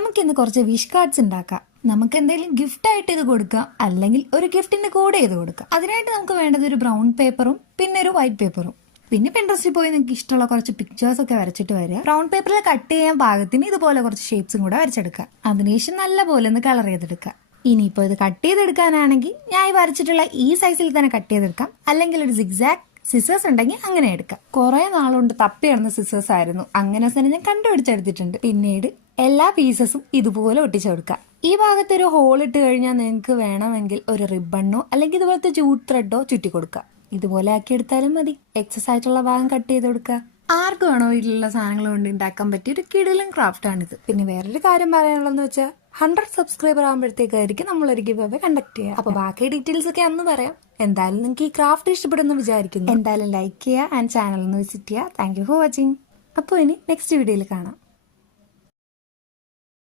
നമുക്കിന്ന് കുറച്ച് wish cards ഉണ്ടാക്കാം. നമുക്ക് എന്തെങ്കിലും ഗിഫ്റ്റ് ആയിട്ട് ഇത് കൊടുക്കാം, അല്ലെങ്കിൽ ഒരു ഗിഫ്റ്റിന്റെ കൂടെ ഇത് കൊടുക്കാം. അതിനായിട്ട് നമുക്ക് വേണ്ടത് ഒരു ബ്രൗൺ പേപ്പറും പിന്നെ ഒരു വൈറ്റ് പേപ്പറും. പിന്നെ പിൻട്രസ്റ്റിൽ പോയി നിങ്ങൾക്ക് ഇഷ്ടമുള്ള കുറച്ച് പിക്ചേഴ്സ് ഒക്കെ വരച്ചിട്ട് വരിക. ബ്രൗൺ പേപ്പറിൽ കട്ട് ചെയ്യാൻ പാകത്തിന് ഇതുപോലെ കുറച്ച് ഷേപ്സും കൂടെ വരച്ചെടുക്കുക. അതിനുശേഷം നല്ല പോലെ ഒന്ന് കളർ ചെയ്തെടുക്കുക. ഇനിയിപ്പോൾ ഇത് കട്ട് ചെയ്തെടുക്കാനാണെങ്കിൽ ഞാൻ ഈ വരച്ചിട്ടുള്ള ഈ സൈസിൽ തന്നെ കട്ട് ചെയ്തെടുക്കാം, അല്ലെങ്കിൽ ഒരു സിഗ്സാഗ് സിസേഴ്സ് ഉണ്ടെങ്കിൽ അങ്ങനെ എടുക്കാം. കുറെ നാളുകൊണ്ട് തപ്പി കിടന്ന സിസേഴ്സ് ആയിരുന്നു, അങ്ങനെ തന്നെ ഞാൻ കണ്ടുപിടിച്ചെടുത്തിട്ടുണ്ട്. പിന്നീട് എല്ലാ പീസസും ഇതുപോലെ ഒട്ടിച്ചു കൊടുക്കുക. ഈ ഭാഗത്ത് ഒരു ഹോൾ ഇട്ട് കഴിഞ്ഞാൽ നിങ്ങൾക്ക് വേണമെങ്കിൽ ഒരു റിബണ്ണോ അല്ലെങ്കിൽ ഇതുപോലത്തെ ജൂട്ട് ത്രെഡോ ചുറ്റി കൊടുക്കുക. ഇതുപോലെ ആക്കി എടുത്താലും മതി. എക്സസ് ആയിട്ടുള്ള ഭാഗം കട്ട് ചെയ്ത് കൊടുക്കുക. ആർക്ക് വേണോ വീട്ടിലുള്ള സാധനങ്ങൾ കൊണ്ട് ഉണ്ടാക്കാൻ പറ്റിയ ഒരു കിടിലൻ ക്രാഫ്റ്റ് ആണിത്. പിന്നെ വേറൊരു കാര്യം പറയാനുള്ളതെന്ന് വെച്ചാൽ 100 സബ്സ്ക്രൈബർ ആകുമ്പോഴത്തേക്കായിരിക്കും നമ്മളൊരു ഗിവ് അവേ കണ്ടക്ട് ചെയ്യുക. അപ്പൊ ബാക്കി ഡീറ്റെയിൽസ് ഒക്കെ അന്ന് പറയാം. എന്തായാലും നിങ്ങൾക്ക് ഈ ക്രാഫ്റ്റ് ഇഷ്ടപ്പെടുന്നു വിചാരിക്കുന്നു. എന്തായാലും ലൈക്ക് ചെയ്യുക ആൻഡ് ചാനൽ ഒന്ന് വിസിറ്റ് ചെയ്യുക. Thank you for watching. അപ്പോൾ ഇനി നെക്സ്റ്റ് വീഡിയോയിൽ കാണാം.